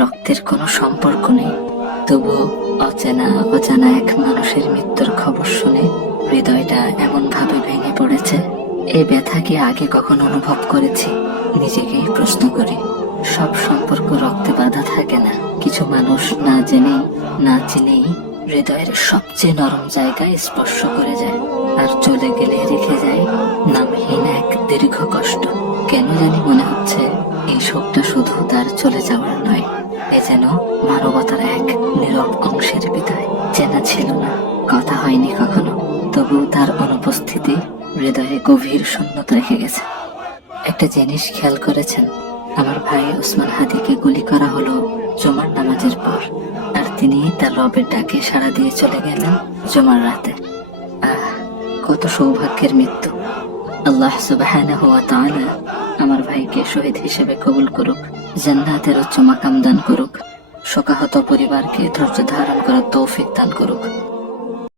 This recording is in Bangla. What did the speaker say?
রক্তের কোনো সম্পর্ক নেই, তবুও অচেনা অজানা এক মানুষের মৃত্যুর খবর শুনে হৃদয়টা এমন ভাবে ভেঙে পড়েছে। এই ব্যথা কি আগে কখনো অনুভব করেছি? নিজেকেই প্রশ্ন করি। সব সম্পর্ক রক্তে বাঁধা থাকে না। কিছু মানুষ না জেনেই না চিনেই হৃদয়ের সবচেয়ে নরম জায়গায় স্পর্শ করে যায়, আর চলে গেলে রেখে যায় নামহীন এক দীর্ঘ কষ্ট। কেন জানি মনে হচ্ছে এই শোকটা শুধু তার চলে যাওয়ার নয়, এ যেন মানবতার এক নীরব অংশের বিদায়। চেনা ছিল না, কথা হয়নি কখনো, তবু তার অনুপস্থিতি হৃদয়ে গভীর শূন্যতা রেখে গেছে। একটা জিনিস খেয়াল করেছেন? আমার ভাই ওসমান হাদিকে গুলি করা হলো জুমার নামাজের পর, আর তিনি তার রবের ডাকে সাড়া দিয়ে চলে গেলেন জুমার রাতে। আহ, কত সৌভাগ্যের মৃত্যু! আল্লাহ সুবহানাহু ওয়া তাআলা আমার ভাইকে শহীদ হিসেবে কবুল করুক, জান্নাতের উচ্চ মাকাম দান করুক, শোকাহত পরিবারকে ধৈর্য ধারণ করার তৌফিক দান করুক।